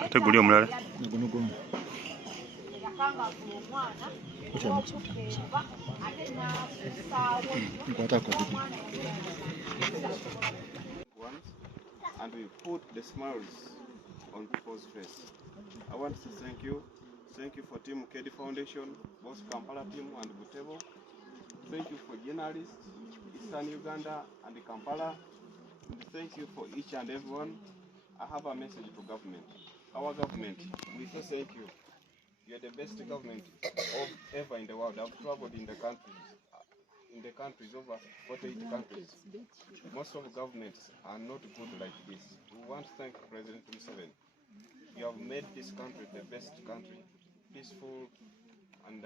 ate guli omulala and we put the smiles on people's face. I want to thank you. Thank you for Team Keddi Foundation, both Kampala team and Butevo. Thank you for journalists, Eastern Uganda and Kampala. And thank you for each and everyone. I have a message to government. Our government, we say thank you. You're the best government of ever in the world. I've traveled in the countries, over 48 countries. Most of the governments are not good like this. We want to thank President Museveni. You have made this country the best country, peaceful, and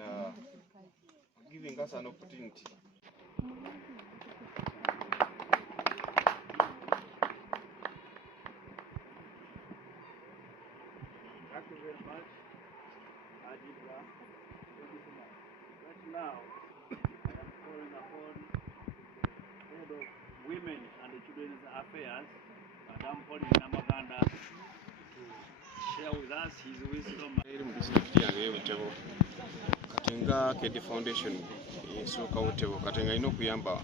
giving us an opportunity. Thank you very much, Adibra. Thank you so much. Right now, I am calling upon the head of Women and Children's Affairs, Madam Pauline Namaganda, to share with us his wisdom. Katinga Keddi Foundation nsooka Buteebo katinga ino kuyamba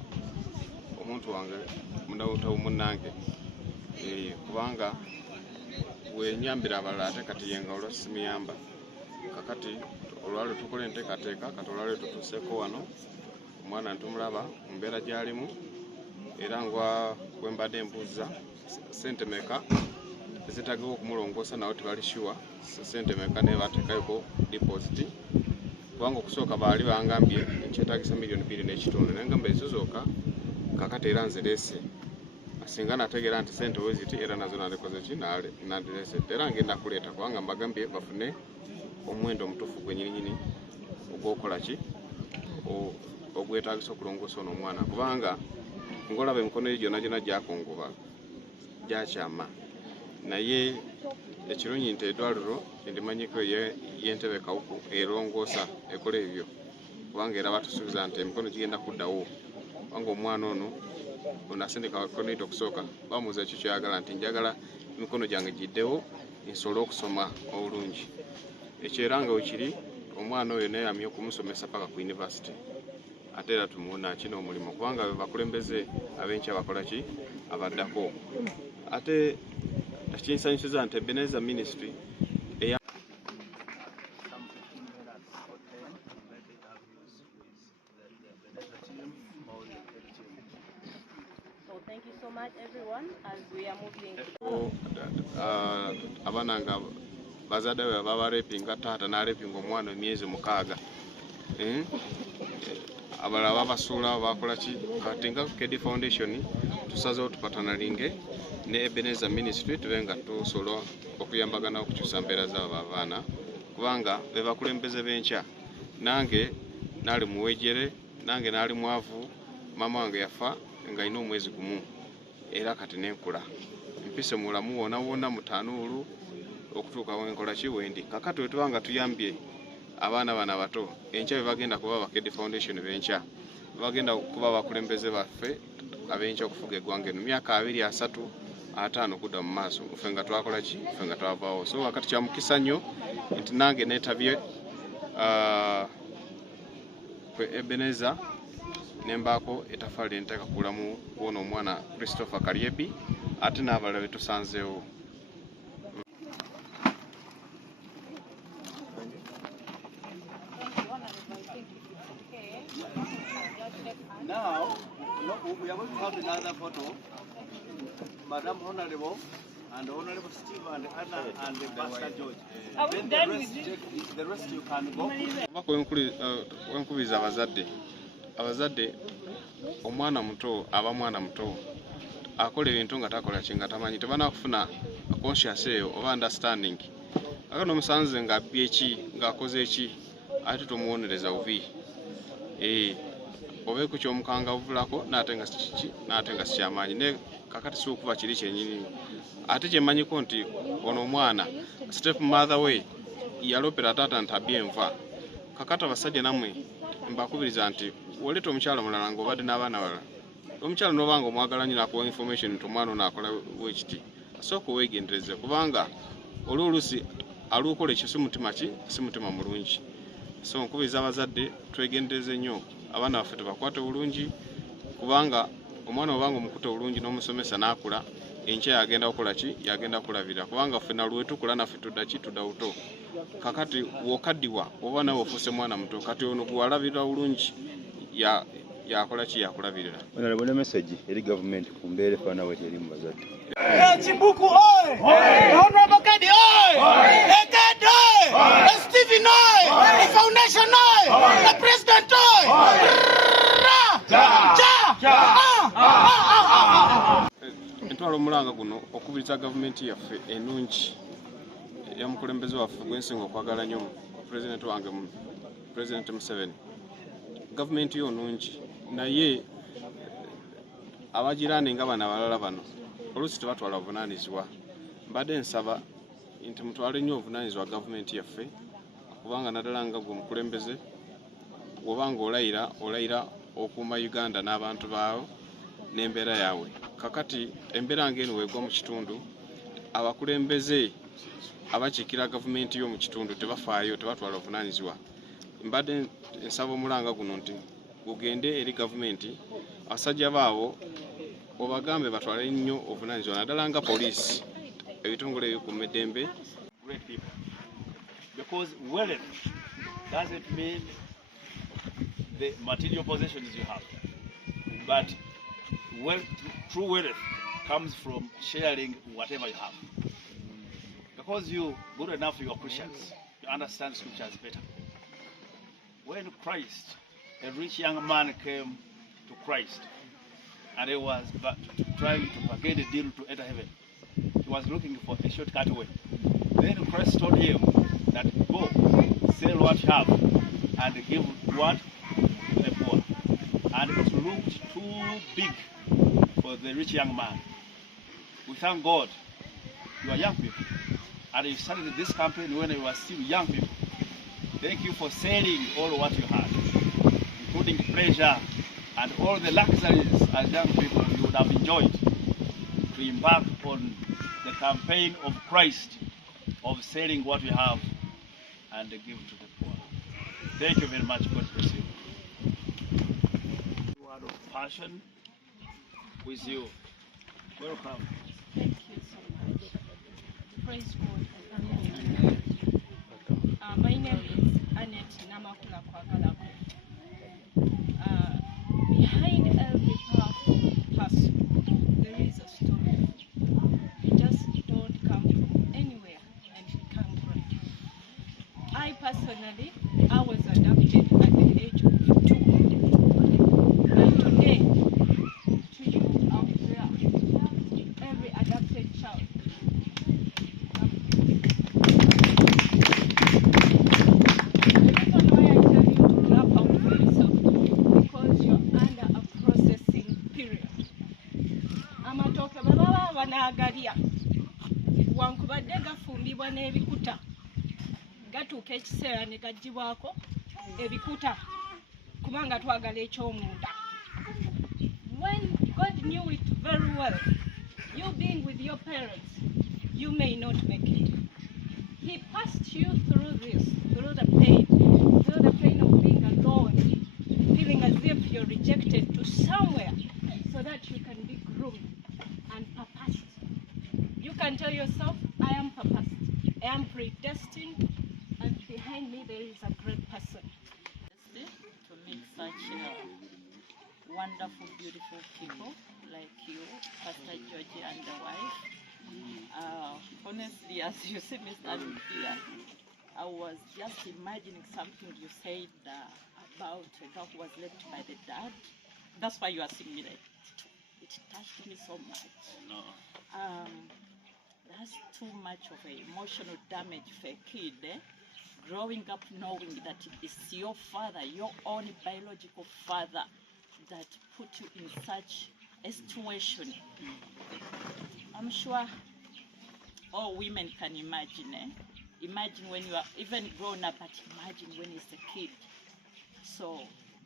omuntu wange munawuta omunange kubanga wenyambira abalala ate kati yenga olwa simuyamba kakati olwalo tukola enteekateeka kati olwalo tutuuseeko wano omwana ntumulaba mu mbeera gy'alimu era nga bwe mbadde mbuuza ssente meka ezitagibwa okumulongoosa nawe tebali sure ssente meka naye bateekayoko deposit kubanga okusooka baali bangambye nkyetaagisa $2.5 million naye ngamba ezo zooka kakati era nze leese singa nategeera nti ssente we ziti era nazo nalikoze ki nandireese era ngenda kuleeta kubanga mbagambye bafune omuwendo omutuufu gwenyininyini ogwokola ki ogwetaagisa okulongoosa ono omwana kubanga ngolaba emikono ye gyonna gyonna gyakongoba gyakyama naye ekirungi nti eddwaliro endimanyiko y'entebe kawuku erongoosa ekola ebyo kubanga era batusuubiza nti emikono gigenda kuddawo kubanga omwana ono onasindika konito okusooka bamuuza ekyo kyoyagala nti njagala emikono gyange giddewo nsobole okusoma obulungi ekyo era nga wekiri omwana oyo naye amye okumusomesa paka ku yunivasite ate era tumuwona kino omulimu kubanga bakulembeze abenki abakola ki abaddako ate kinsanyusiza nti Ebenezer Ministry Thank you so much, everyone, as we are moving. Abaana nga bazadde we babarepinga taata n'alepinga omwana emyezi 6 abalala babasuula bakola ki kati nga Keddi Foundation tusazeewo tupatanalinge ne Ebenezer Ministry tube nga tusobola okuyambagana okukyusa mbeera z'abo abaana kubanga be bakulembeze b'enkya nange naali muwejjere nange naali mwavu maama wange yafa nga ina omwezi gumu era kati nenkula mpise mulamu wona wona mutanuulu okutuuka wenkola ki wendi kakati wetubanga tuyambye abaana bana bato enkya be bagenda kuba ba Keddi Foundation b'enkya bagenda kuba bakulembeze baffe ab'enkya okufuga eggwanga eno myaka 2-3 5 kudda mu maaso ffe nga twakola ki ffe nga twavaawo so wakati kya mukisa nnyo nti nange neetabye kwe Ebenezer nembaako etafaali enteeka kulamu kuwona omwana Christopher Kayebi ate n'abalala be tusanzeewo. Now, we are going to have another photo. Madam Honorable and Honorable Steve and Anna and Pastor George. Then the rest you can go. Wenkubiriza abazadde omwana muto aba mwana muto akola ebintu nga takola kinga tamanyi tebanakufuna conscious eyo oba understanding akano omusanze nga abbye eki ng'akoze eki ate tumuwonereza bubi obeeko kyomukanga buvulako n'ate nga sikyamaanyi ne kakati si okuba kiri kyenyini ate kyemmanyiko nti ono omwana step mother we yalopera taata nti abbye enva kakati abasajja nammwe mbakubiriza nti woleeta omukyala mulala ng'obadde n'abaana balala omukyala n'obanga omwagala nnyo nakuwa information nti omwana ono akola wekiti asooka weegendereze kubanga oluusi aluukola ekyo si mutima mulungi. So nkubiriza abazadde twegendereze nnyo abaana baffe tubakwate bulungi kubanga omwana obanga omukuta bulungi n'omusomesa n'akula enkya yagenda kukola ki yagenda kulabira kubanga ffe nalwetukula naffe tudda buto kakati wokaddiwa oba nawe ofuuse mwana muto kati ono gwalabirira bulungi yakola ki yakulabirira. Honorable message eri government ku mbeera efaana bw'eti eri mu bazadde. Chimbuku oye! Honorable Keddi oye! Keddi oye! Stephen oye! The foundation oye! The president oye! Entwala omulanga guno okubiriza gavumenti yaffe ennungi yamukulembeze waffe gwensinga okwagala nnyo president wange President Museveni. Gavumenti yo nnungi naye abagiraane nga bano abalala bano oluusi tebatwala obuvunaanyizibwa. Mbadde nsaba nti mutwale nnyo obuvunaanyizibwa gavumenti yaffe kubanga naddala nga gwe omukulembeze wobanga olayira okuuma Uganda n'abantu baawo n'embeera yaabwe. Kakati embeera ng'eno weegwa mu kitundu abakulembeze abakiikira gavumenti y'omu kitundu tebafaayo tebatwala obuvunaanyizibwa. Mbadde nsaba omulanga guno nti gugende eri gavumenti abasajja baabo obagambe batwale nnyo obuvunaanyizibwa naddala nga poliisi ebitongole ebikuuma eddembe. Great people. Because wealth doesn't mean the material possessions you have, but true wealth comes from sharing whatever you have. Because you good enough, you are Christians, you understand scriptures better. When Christ, a rich young man, came to Christ and he was trying to bargain a deal to enter heaven, he was looking for a shortcut way. Then Christ told him that go, sell what you have and give what? To the poor. And it looked too big for the rich young man. We thank God you are young people and you started this campaign when you were still young people. Thank you for selling all what you had, including pleasure and all the luxuries as young people you would have enjoyed to embark on the campaign of Christ of selling what we have and give to the poor. Thank you very much. God bless you. Word of passion with you. Welcome. Thank you so much. Praise God. My name is Annette Namakula Kwagalako. Behind every powerful person, there is a story. You just don't come from anywhere and become great. I personally, I was adopted at the age of 2. And today, to you out there, every adopted child, agalia wankubadde gafumbibwa n'ebikuta gatuuka ekiseera ne gaggyibwako ebikuta kubanga twagala eky'omunda. When God knew it very well, you being with your parents, you may not make it. He passed you through this, through the pain of being alone, feeling as if you're rejected to somewhere so that you can be groomed and purposed. You can tell yourself, I am purposed, I am predestined, and behind me there is a great person. To meet such wonderful, beautiful people like you, Pastor Georgie and the wife. Honestly, as you see me standing here, I was just imagining something you said about a girl who was left by the dad. That's why you are seeing me like it touched me so much. No. That's too much of an emotional damage for a kid, growing up knowing that it's your father, your own biological father, that put you in such a situation. I'm sure all women can imagine. Imagine when you are even grown up, but imagine when it's a kid. So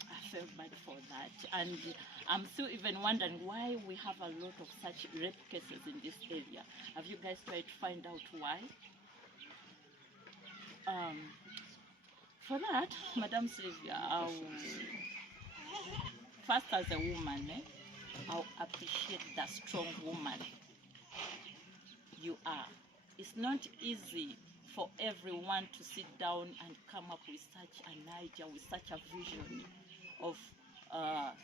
I felt bad for that. And I'm still even wondering why we have a lot of such rape cases in this area. Have you guys tried to find out why? For that, Madam Sylvia, first as a woman, I'll appreciate the strong woman you are. It's not easy for everyone to sit down and come up with such an idea, with such a vision of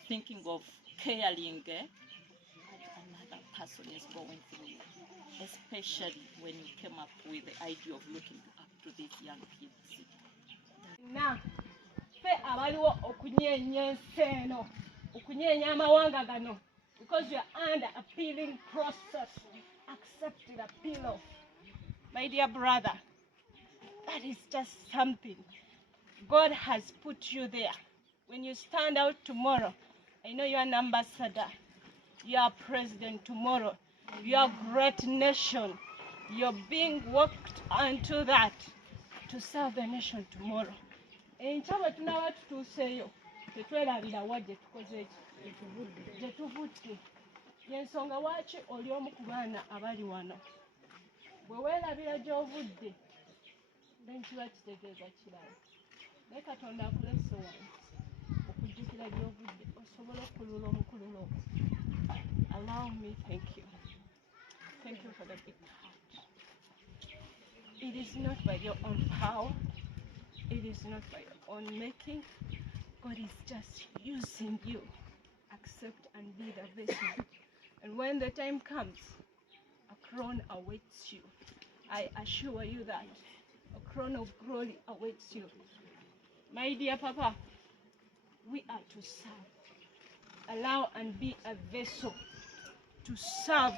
thinking of caring what another person is going through, especially when you came up with the idea of looking up to these young kids. Na fe abaliwo okunyenya ensi eno, okunyenya amawanga gano, because you are under appealing process, accepted appeal. My dear brother, that is just something. God has put you there. When you stand out tomorrow, I know you are an ambassador, you are president tomorrow, you are a great nation. You're being worked onto that to serve the nation tomorrow. Enchawe tunawa tutuseyo, tetwerabira wadde tukoze gye tuvudde. Yensonga waki oli omu ku baana abali wano. Bwe weerabira gy'ovudde, then kiba kitegeeza kirala. Naye Katonda akulese wano okujjukira gy'ovudde osobole okulula omukululo ogwo. Allow me, thank you. Thank you for the big heart. It is not by your own power. It is not by your own making. God is just using you. Accept and be the vessel. And when the time comes, a crown awaits you. I assure you that. A crown of glory awaits you. My dear Papa, we are to serve. Allow and be a vessel to serve.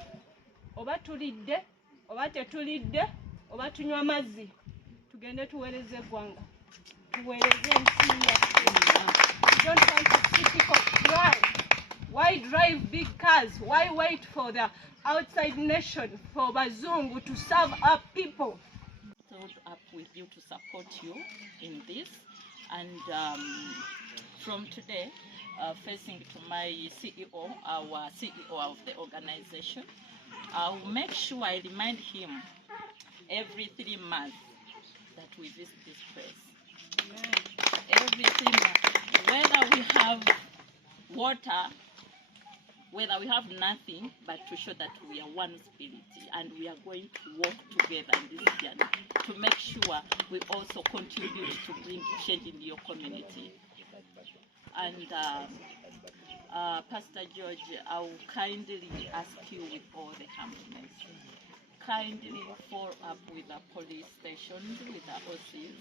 Oba tulidde, oba tetulidde, oba tunywa mazzi, tugende tuweereze eggwanga. Tuweereze ensi yaffe. We don't want a typical drive. Why drive big cars? Why wait for the outside nation, for Bazungu to serve our people? Stood up with you to support you in this. And from today, facing to my CEO, our CEO of the organization, I'll make sure I remind him every 3 months that we visit this place. Yeah. Every 3 months, whether we have water, whether we have nothing, but to show that we are one spirit and we are going to work together in this journey to make sure we also contribute to bring change in your community. And Pastor George, I will kindly ask you with all the humbleness, kindly follow up with the police stations, with the OCs,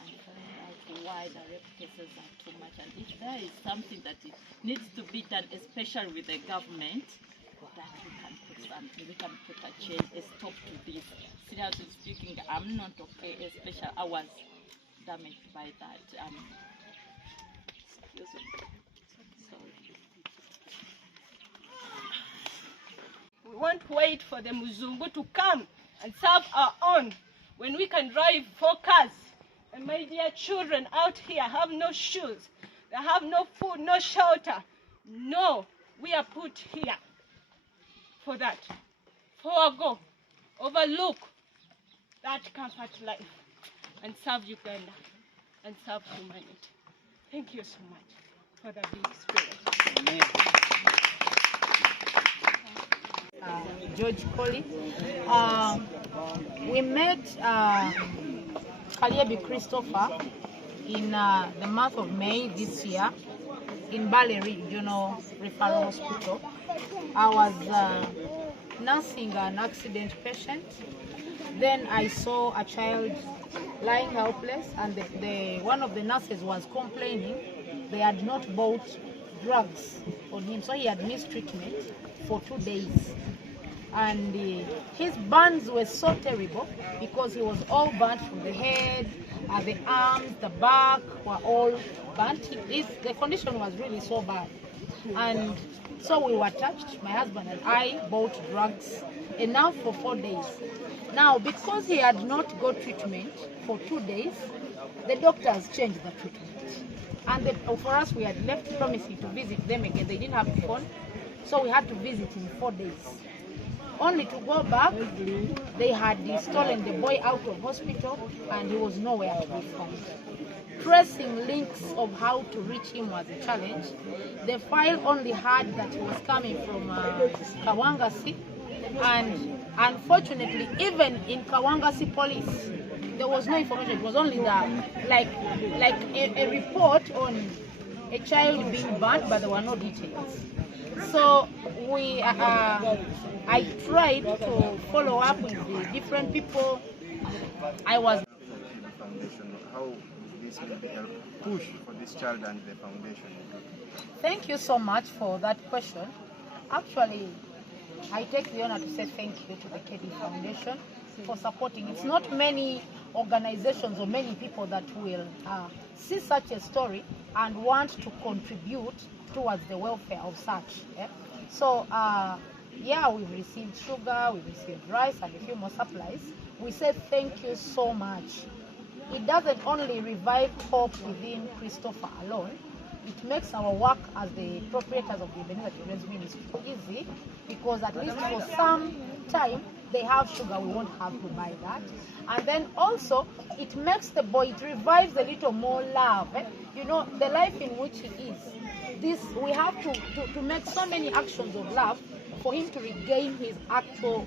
and find out why the rape cases are too much. And if there is something that it needs to be done, especially with the government, that we can put something, we can put a change, a stop to this. Seriously speaking, I'm not okay, especially I was damaged by that. Excuse me. Sorry. We won't wait for the Muzungu to come and serve our own when we can drive 4 cars. And my dear children out here have no shoes, they have no food, no shelter. No, we are put here for that. Forgo, overlook that comfort life and serve Uganda and serve humanity. Thank you so much for the big spirit. Amen. George Colley. We met Kayebi Christopher in the month of May this year in Bale Regional Referral Hospital. I was nursing an accident patient. Then I saw a child lying helpless, and one of the nurses was complaining they had not bought drugs on him, so he had missed treatment for 2 days. And his burns were so terrible because he was all burnt from the head, the arms, the back were all burnt. The condition was really so bad. And so we were touched, my husband and I bought drugs, enough for 4 days. Now, because he had not got treatment for 2 days, the doctors changed the treatment. And for us, we had left promising to visit them again. They didn't have a phone, so we had to visit in 4 days. Only to go back, they had stolen the boy out of hospital and he was nowhere to be found. Tracing links of how to reach him was a challenge. The file only had that he was coming from Kawangasi, and unfortunately, even in Kawangasi police, there was no information. It was only like a report on a child being burnt, but there were no details. So I tried to follow up with the different people. I was. Foundation, how this will help push for this child and the foundation? Thank you so much for that question. Actually, I take the honor to say thank you to the Keddi Foundation for supporting. It's not many organizations or many people that will see such a story and want to contribute towards the welfare of such. Yeah? So, yeah, we've received sugar, we've received rice and a few more supplies. We say thank you so much. It doesn't only revive hope within Christopher alone, it makes our work as the proprietors of the Ebenezer Children's Ministry easy, because at least for some time they have sugar, we won't have to buy that. And then also it makes the boy, it revives a little more love. You know, the life in which he is. This, we have to make so many actions of love for him to regain his actual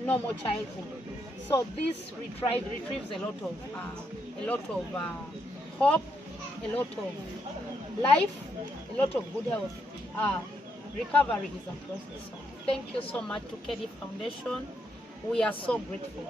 normal childhood. So this retrieves a lot of hope, a lot of life, a lot of good health. Recovery is a process. Thank you so much to Keddi Foundation. We are so grateful.